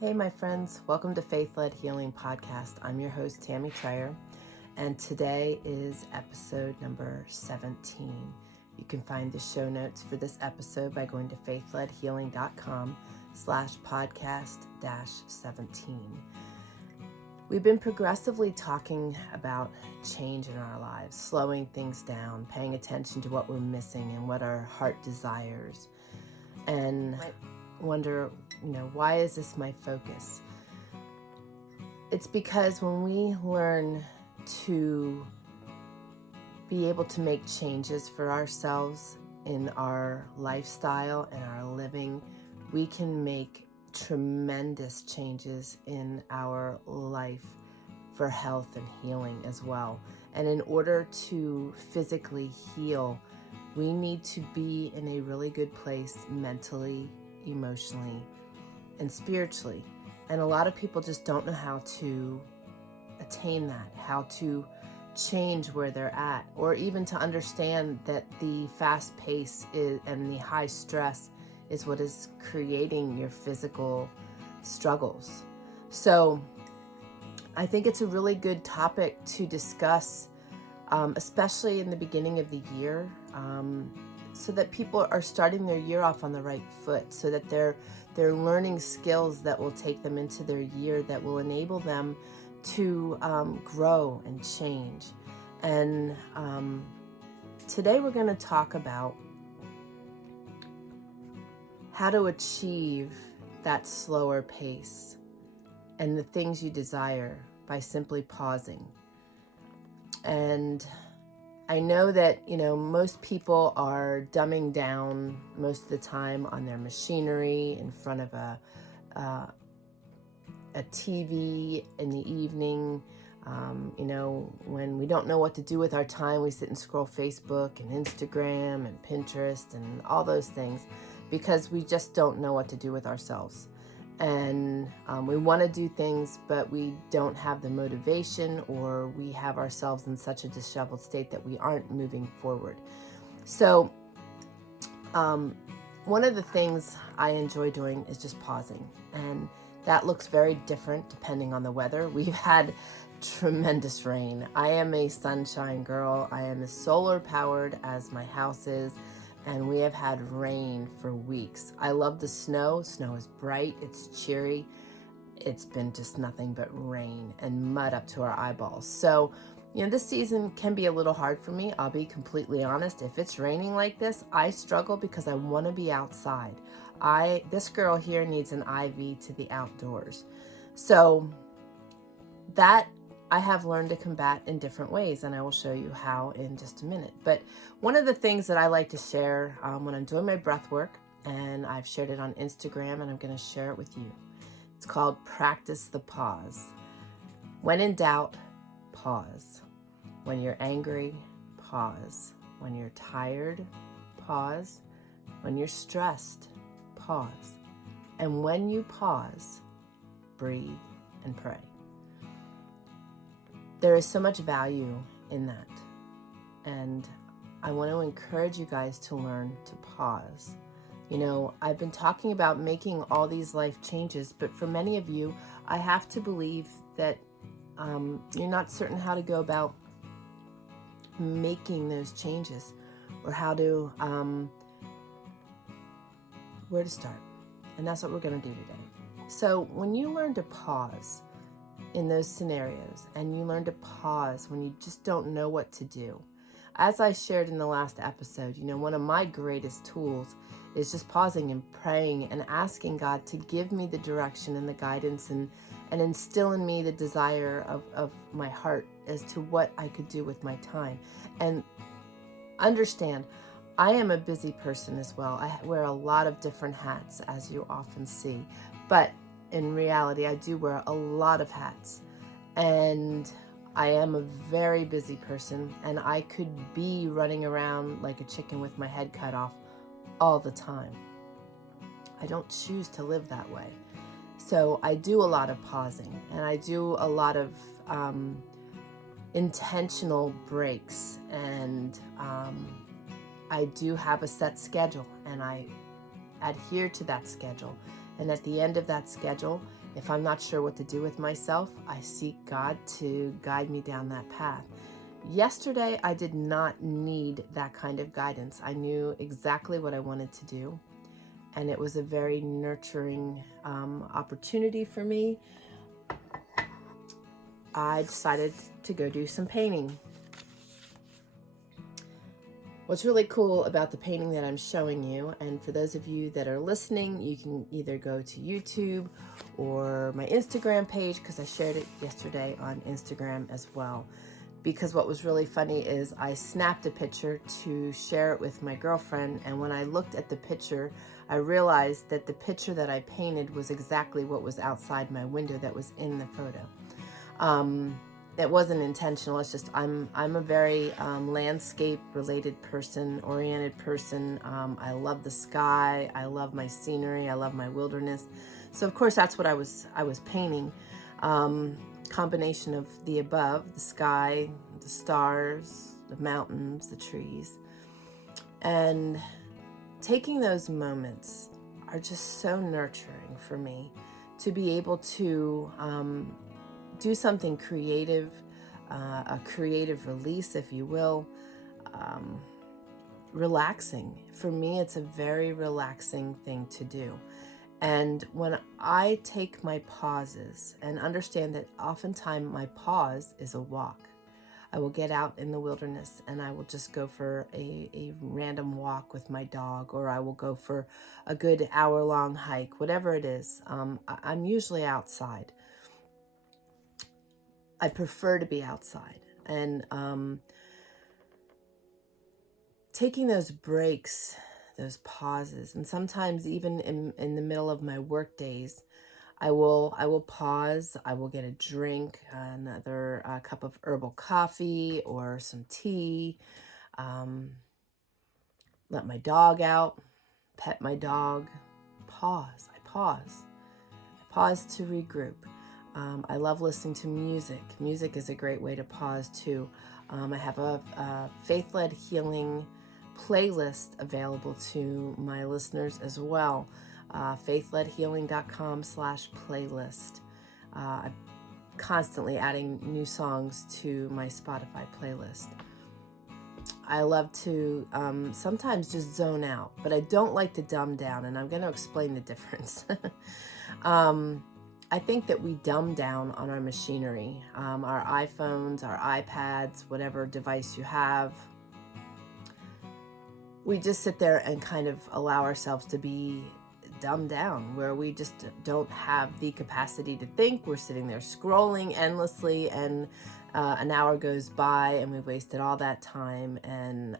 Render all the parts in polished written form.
Hey, my friends. Welcome to Faith-Led Healing Podcast. I'm your host, Tammy Trayer, and today is episode number 17. You can find the show notes for this episode by going to faithledhealing.com/podcast-17. We've been progressively talking about change in our lives, slowing things down, paying attention to what we're missing and what our heart desires. And I wonder, why is this my focus? It's because when we learn to be able to make changes for ourselves in our lifestyle and our living, we can make tremendous changes in our life for health and healing as well. And in order to physically heal, we need to be in a really good place mentally, emotionally, and spiritually. And a lot of people just don't know how to attain that, how to change where they're at, or even to understand that the fast pace and the high stress is what is creating your physical struggles. So I think it's a really good topic to discuss, especially in the beginning of the year, so that people are starting their year off on the right foot, so that they're learning skills that will take them into their year, that will enable them to grow and change. And today we're going to talk about how to achieve that slower pace and the things you desire by simply pausing. And I know that, most people are dumbing down most of the time on their machinery in front of a TV in the evening. When we don't know what to do with our time, we sit and scroll Facebook and Instagram and Pinterest and all those things because we just don't know what to do with ourselves. And we want to do things, but we don't have the motivation, or we have ourselves in such a disheveled state that we aren't moving forward. So one of the things I enjoy doing is just pausing. And that looks very different depending on the weather. We've had tremendous rain. I am a sunshine girl. I am as solar powered as my house is. And we have had rain for weeks. I love the snow. Snow is bright, it's cheery. It's been just nothing but rain and mud up to our eyeballs. So, this season can be a little hard for me. I'll be completely honest. If it's raining like this, I struggle because I want to be outside. This girl here needs an IV to the outdoors. So that I have learned to combat in different ways, and I will show you how in just a minute. But one of the things that I like to share when I'm doing my breath work, and I've shared it on Instagram, and I'm going to share it with you. It's called Practice the Pause. When in doubt, pause. When you're angry, pause. When you're tired, pause. When you're stressed, pause. And when you pause, breathe and pray. There is so much value in that. And I want to encourage you guys to learn to pause. I've been talking about making all these life changes, but for many of you, I have to believe that you're not certain how to go about making those changes, or how to, where to start. And that's what we're going to do today. So when you learn to pause in those scenarios, and you learn to pause when you just don't know what to do, as I shared in the last episode, one of my greatest tools is just pausing and praying and asking God to give me the direction and the guidance and instill in me the desire of my heart as to what I could do with my time. And understand, I am a busy person as well. I wear a lot of different hats, as you often see. But in reality, I do wear a lot of hats. And I am a very busy person, and I could be running around like a chicken with my head cut off all the time. I don't choose to live that way. So I do a lot of pausing, and I do a lot of intentional breaks, and I do have a set schedule, and I adhere to that schedule. And at the end of that schedule, If I'm not sure what to do with myself, I seek God to guide me down that path. Yesterday, I did not need that kind of guidance. I knew exactly what I wanted to do, and it was a very nurturing opportunity for me. I decided to go do some painting. What's really cool about the painting that I'm showing you, and for those of you that are listening, you can either go to YouTube or my Instagram page, because I shared it yesterday on Instagram as well. Because what was really funny is I snapped a picture to share it with my girlfriend, and when I looked at the picture, I realized that the picture that I painted was exactly what was outside my window that was in the photo. It wasn't intentional. It's just I'm a very landscape related person, oriented person. I love the sky. I love my scenery. I love my wilderness. So of course that's what I was painting. Combination of the above, the sky, the stars, the mountains, the trees, and taking those moments are just so nurturing for me to be able to do something creative, a creative release, if you will, relaxing. For me, it's a very relaxing thing to do. And when I take my pauses and understand that oftentimes my pause is a walk, I will get out in the wilderness and I will just go for a random walk with my dog, or I will go for a good hour-long hike, whatever it is. I'm usually outside. I prefer to be outside, and taking those breaks, those pauses, and sometimes even in the middle of my work days, I will pause. I will get a drink, another cup of herbal coffee or some tea. Let my dog out, pet my dog. Pause. I pause. I pause to regroup. I love listening to music. Music is a great way to pause too. I have a faith-led healing playlist available to my listeners as well. faithledhealing.com/playlist. I'm constantly adding new songs to my Spotify playlist. I love to sometimes just zone out, but I don't like to dumb down, and I'm going to explain the difference. I think that we dumb down on our machinery, our iPhones, our iPads, whatever device you have. We just sit there and kind of allow ourselves to be dumbed down, where we just don't have the capacity to think. We're sitting there scrolling endlessly, and an hour goes by and we've wasted all that time. And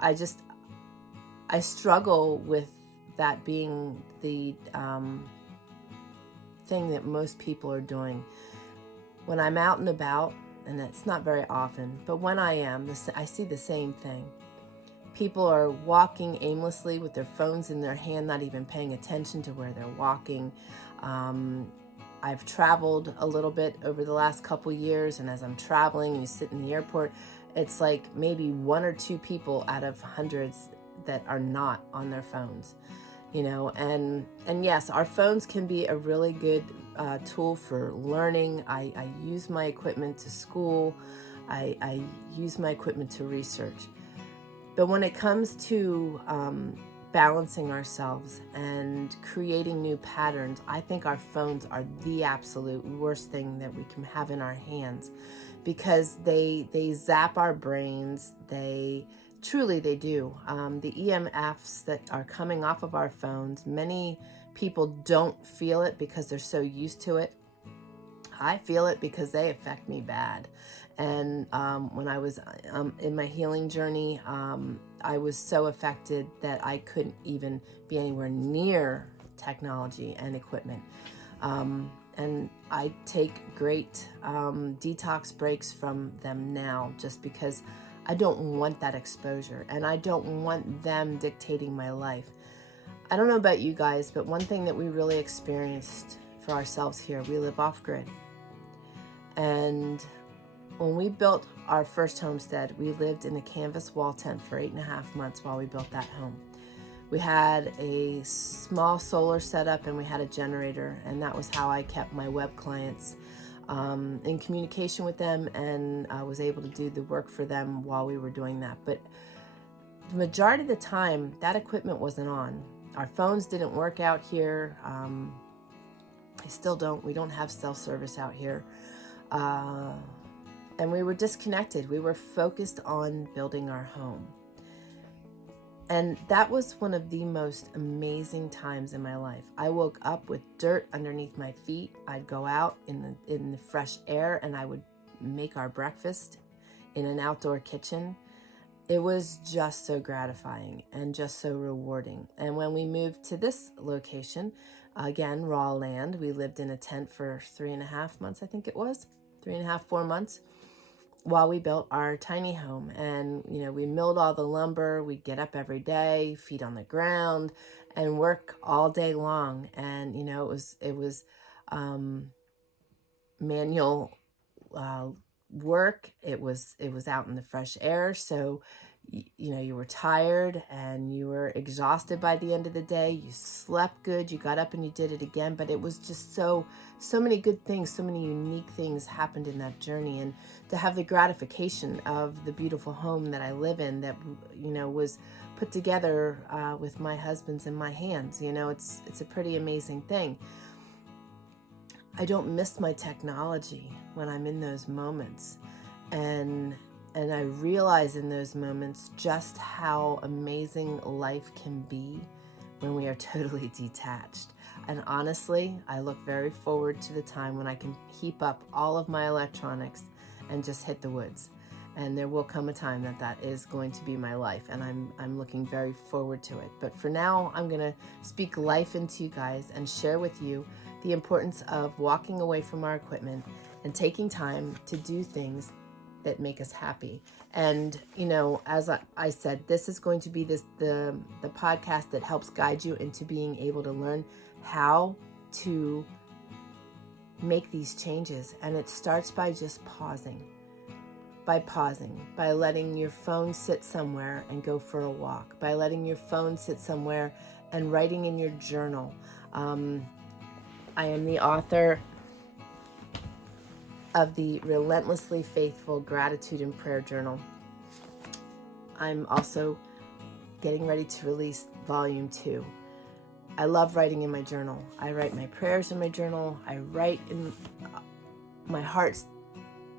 I struggle with that being the thing that most people are doing. When I'm out and about, and it's not very often, but when I am, I see the same thing. People are walking aimlessly with their phones in their hand, not even paying attention to where they're walking. I've traveled a little bit over the last couple years, and as I'm traveling, you sit in the airport, it's like maybe one or two people out of hundreds that are not on their phones, you know. And yes, our phones can be a really good tool for learning. I use my equipment to school. I use my equipment to research. But when it comes to balancing ourselves and creating new patterns, I think our phones are the absolute worst thing that we can have in our hands, because they zap our brains. They truly do. The EMFs that are coming off of our phones, many people don't feel it because they're so used to it. I feel it because they affect me bad. And when I was in my healing journey, I was so affected that I couldn't even be anywhere near technology and equipment. And I take great detox breaks from them now, just because I don't want that exposure, and I don't want them dictating my life. I don't know about you guys, but one thing that we really experienced for ourselves here, we live off grid. And when we built our first homestead, we lived in a canvas wall tent for 8.5 months while we built that home. We had a small solar setup and we had a generator, and that was how I kept my web clients in communication with them, and I was able to do the work for them while we were doing that. But the majority of the time, that equipment wasn't on. Our phones didn't work out here. They still don't. We don't have cell service out here. And we were disconnected. We were focused on building our home. And that was one of the most amazing times in my life. I woke up with dirt underneath my feet. I'd go out in the fresh air and I would make our breakfast in an outdoor kitchen. It was just so gratifying and just so rewarding. And when we moved to this location, again, raw land, we lived in a tent for 3.5 months, I think it was, 3.5, 4 months, while we built our tiny home. And, we milled all the lumber. We'd get up every day, feet on the ground, and work all day long. And, it was manual work. It was out in the fresh air. So, you were tired and you were exhausted by the end of the day. You slept good. You got up and you did it again. But it was just so many good things, so many unique things happened in that journey. And to have the gratification of the beautiful home that I live in that, was put together with my husband's and my hands, it's a pretty amazing thing. I don't miss my technology when I'm in those moments. And I realize in those moments just how amazing life can be when we are totally detached. And honestly, I look very forward to the time when I can heap up all of my electronics and just hit the woods. And there will come a time that is going to be my life, and I'm looking very forward to it. But for now, I'm going to speak life into you guys and share with you the importance of walking away from our equipment and taking time to do things that make us happy. And, as I said, this is going to be the podcast that helps guide you into being able to learn how to make these changes. And it starts by just pausing, by letting your phone sit somewhere and go for a walk, by letting your phone sit somewhere and writing in your journal. I am the author of the Relentlessly Faithful Gratitude and Prayer Journal. I'm also getting ready to release volume 2. I love writing in my journal. I write my prayers in my journal. I write in my heart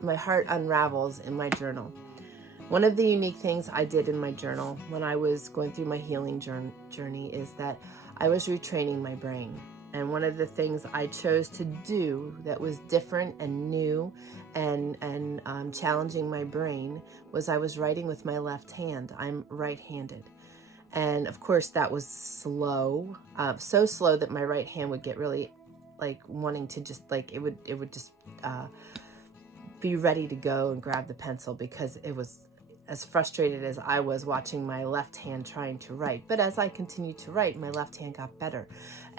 unravels in my journal. One of the unique things I did in my journal when I was going through my healing journey is that I was retraining my brain. And one of the things I chose to do that was different and new and challenging my brain was I was writing with my left hand. I'm right-handed. And of course that was slow, so slow that my right hand would get really wanting to just it would just be ready to go and grab the pencil, because it was as frustrated as I was watching my left hand trying to write. But as I continued to write, my left hand got better.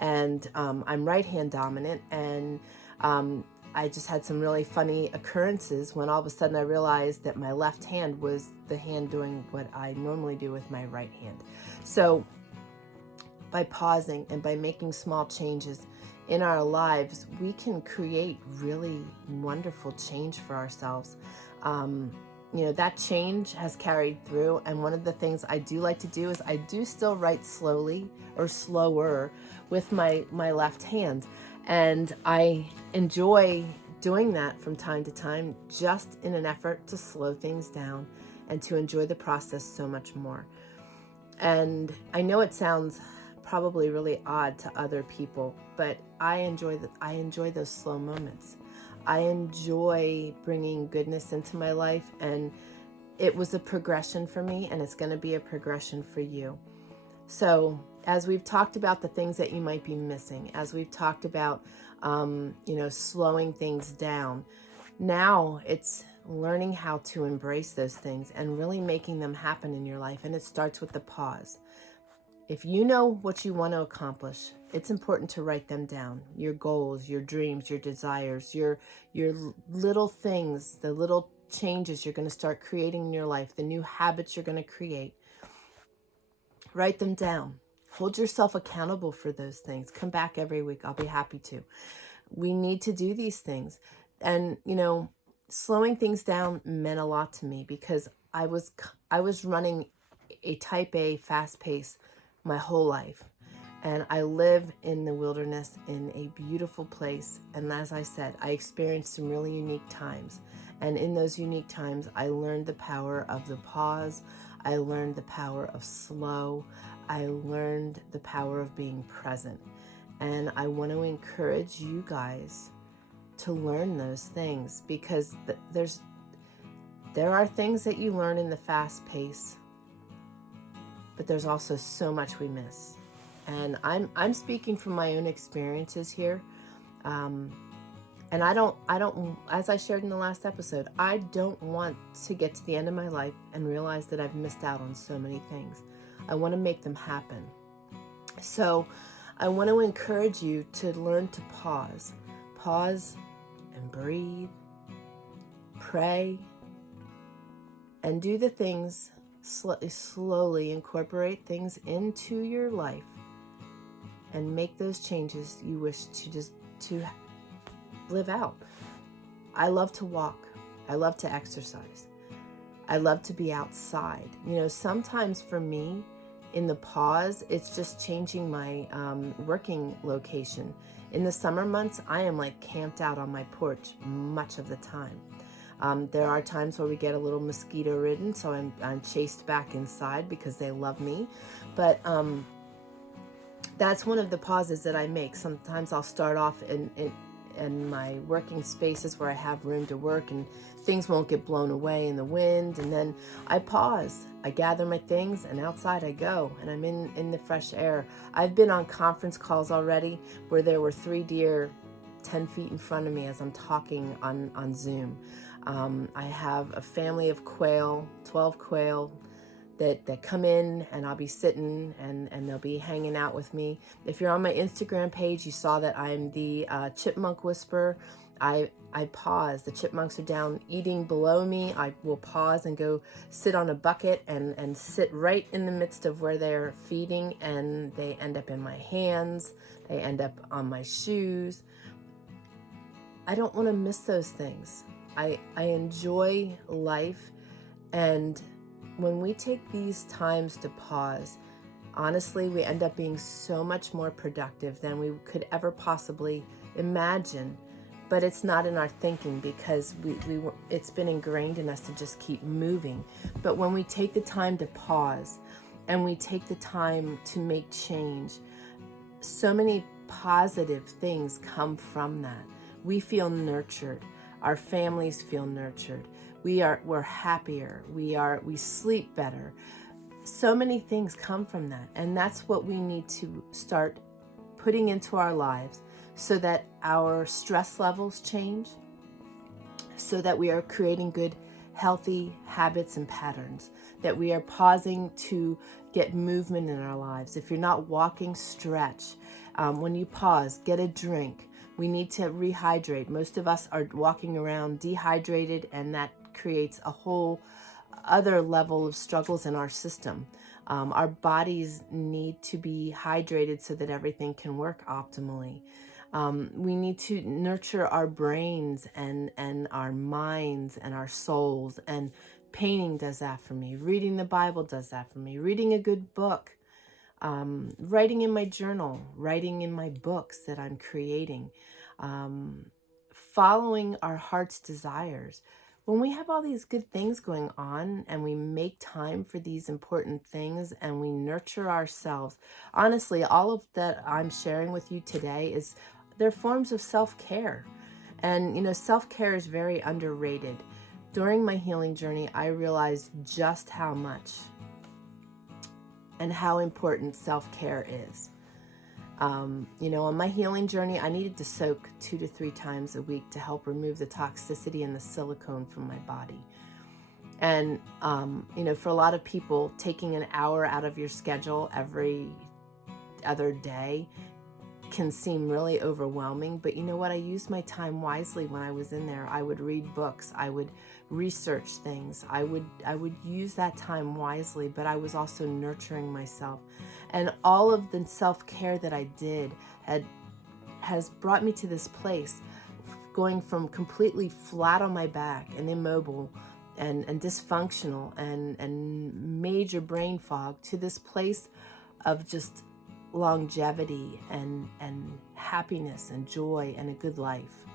And I'm right hand dominant, and I just had some really funny occurrences when all of a sudden I realized that my left hand was the hand doing what I normally do with my right hand. So by pausing and by making small changes in our lives, we can create really wonderful change for ourselves. That change has carried through. And one of the things I do like to do is I do still write slowly or slower with my left hand. And I enjoy doing that from time to time, just in an effort to slow things down and to enjoy the process so much more. And I know it sounds probably really odd to other people, but I enjoy those slow moments. I enjoy bringing goodness into my life, and it was a progression for me, and it's going to be a progression for you. So as we've talked about the things that you might be missing, as we've talked about, slowing things down, now it's learning how to embrace those things and really making them happen in your life. And it starts with the pause. If you know what you want to accomplish, it's important to write them down. Your goals, your dreams, your desires, your little things, the little changes you're going to start creating in your life, the new habits you're going to create. Write them down. Hold yourself accountable for those things. Come back every week. I'll be happy to. We need to do these things. And, slowing things down meant a lot to me because I was running a type A fast pace my whole life. And I live in the wilderness in a beautiful place. And as I said, I experienced some really unique times. And in those unique times, I learned the power of the pause. I learned the power of slow. I learned the power of being present. And I want to encourage you guys to learn those things because there are things that you learn in the fast pace, but there's also so much we miss. And I'm speaking from my own experiences here. And I don't, as I shared in the last episode, I don't want to get to the end of my life and realize that I've missed out on so many things. I want to make them happen. So I want to encourage you to learn to pause and breathe, pray, and do the things slowly incorporate things into your life and make those changes you wish to live out. I love to walk. I love to exercise. I love to be outside. Sometimes for me, in the pause, it's just changing my working location. In the summer months, I am like camped out on my porch much of the time. There are times where we get a little mosquito ridden, so I'm chased back inside because they love me. But that's one of the pauses that I make. Sometimes I'll start off in my working spaces where I have room to work and things won't get blown away in the wind. And then I pause, I gather my things, and outside I go, and I'm in the fresh air. I've been on conference calls already where there were 3 deer 10 feet in front of me as I'm talking on Zoom. I have a family of quail, 12 quail, that come in, and I'll be sitting and they'll be hanging out with me. If you're on my Instagram page, you saw that I'm the chipmunk whisperer. I pause. The chipmunks are down eating below me. I will pause and go sit on a bucket and sit right in the midst of where they're feeding, and they end up in my hands. They end up on my shoes. I don't want to miss those things. I enjoy life, and when we take these times to pause, honestly, we end up being so much more productive than we could ever possibly imagine. But it's not in our thinking because it's been ingrained in us to just keep moving. But when we take the time to pause and we take the time to make change, so many positive things come from that. We feel nurtured. Our families feel nurtured. We're happier. We sleep better. So many things come from that. And that's what we need to start putting into our lives so that our stress levels change, so that we are creating good, healthy habits and patterns, that we are pausing to get movement in our lives. If you're not walking, stretch. When you pause, get a drink. We need to rehydrate. Most of us are walking around dehydrated, and that creates a whole other level of struggles in our system. Our bodies need to be hydrated so that everything can work optimally. We need to nurture our brains and our minds and our souls, and painting does that for me. Reading the Bible does that for me. Reading a good book, writing in my journal, writing in my books that I'm creating, following our heart's desires. When we have all these good things going on and we make time for these important things and we nurture ourselves, honestly, all of that I'm sharing with you today they're forms of self-care. And, self-care is very underrated. During my healing journey, I realized just how much and how important self-care is. On my healing journey, I needed to soak 2 to 3 times a week to help remove the toxicity and the silicone from my body. And, for a lot of people, taking an hour out of your schedule every other day can seem really overwhelming, but you know what? I used my time wisely when I was in there. I would read books, I would research things, I would use that time wisely, but I was also nurturing myself. And all of the self-care that I did has brought me to this place, going from completely flat on my back and immobile and dysfunctional and major brain fog to this place of just longevity and happiness and joy and a good life.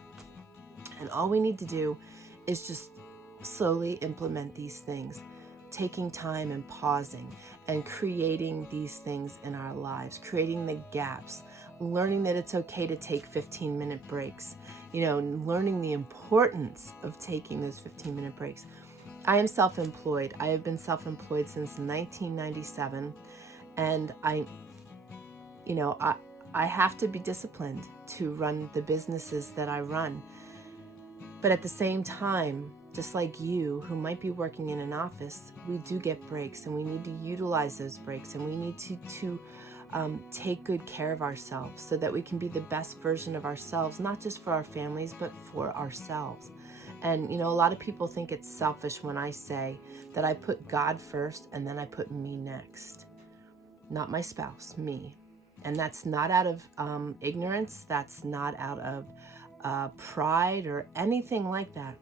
And all we need to do is just slowly implement these things, taking time and pausing and creating these things in our lives, creating the gaps, learning that it's okay to take 15-minute breaks, learning the importance of taking those 15-minute breaks. I am self-employed. I have been self-employed since 1997, and I have to be disciplined to run the businesses that I run. But at the same time, just like you who might be working in an office, we do get breaks, and we need to utilize those breaks, and we need to take good care of ourselves so that we can be the best version of ourselves, not just for our families, but for ourselves. And a lot of people think it's selfish when I say that I put God first and then I put me next. Not my spouse, me. And that's not out of ignorance. That's not out of pride or anything like that.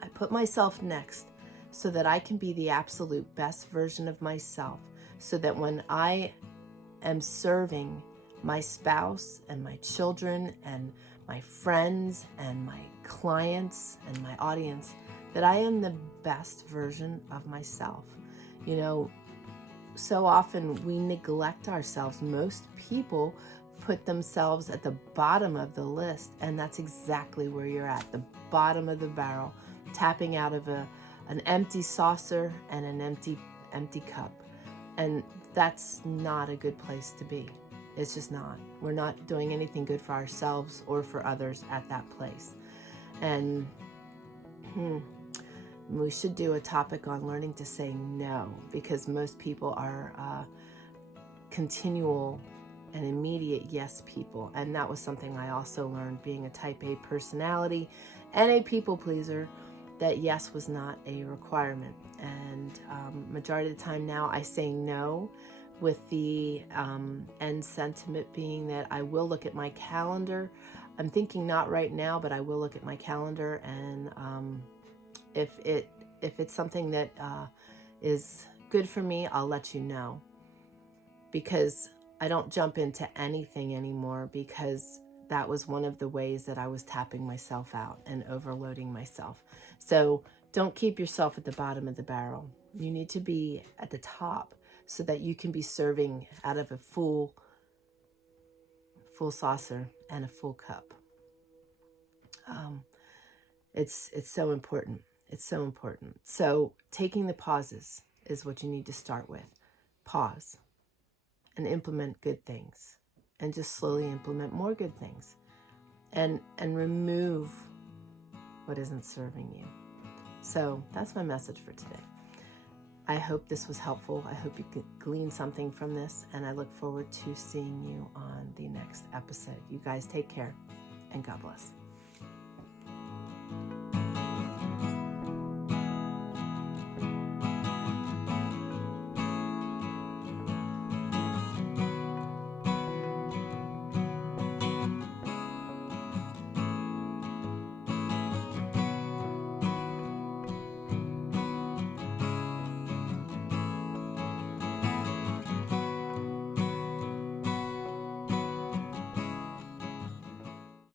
I put myself next so that I can be the absolute best version of myself, so that when I am serving my spouse and my children and my friends and my clients and my audience, that I am the best version of myself. So often we neglect ourselves. Most people put themselves at the bottom of the list, and that's exactly where you're at, the bottom of the barrel, tapping out of an empty saucer and an empty cup. And that's not a good place to be. It's just not. We're not doing anything good for ourselves or for others at that place. And we should do a topic on learning to say no, because most people are continual and immediate yes people. And that was something I also learned, being a type A personality and a people pleaser, that yes was not a requirement. And majority of the time now I say no, with the end sentiment being that I will look at my calendar. I'm thinking not right now, but I will look at my calendar, and if it's something that is good for me, I'll let you know, because I don't jump into anything anymore, because that was one of the ways that I was tapping myself out and overloading myself. So don't keep yourself at the bottom of the barrel. You need to be at the top so that you can be serving out of a full saucer and a full cup. It's so important. It's so important. So taking the pauses is what you need to start with. Pause and implement good things, and just slowly implement more good things, and remove what isn't serving you. So that's my message for today. I hope this was helpful. I hope you could glean something from this, and I look forward to seeing you on the next episode. You guys take care, and God bless.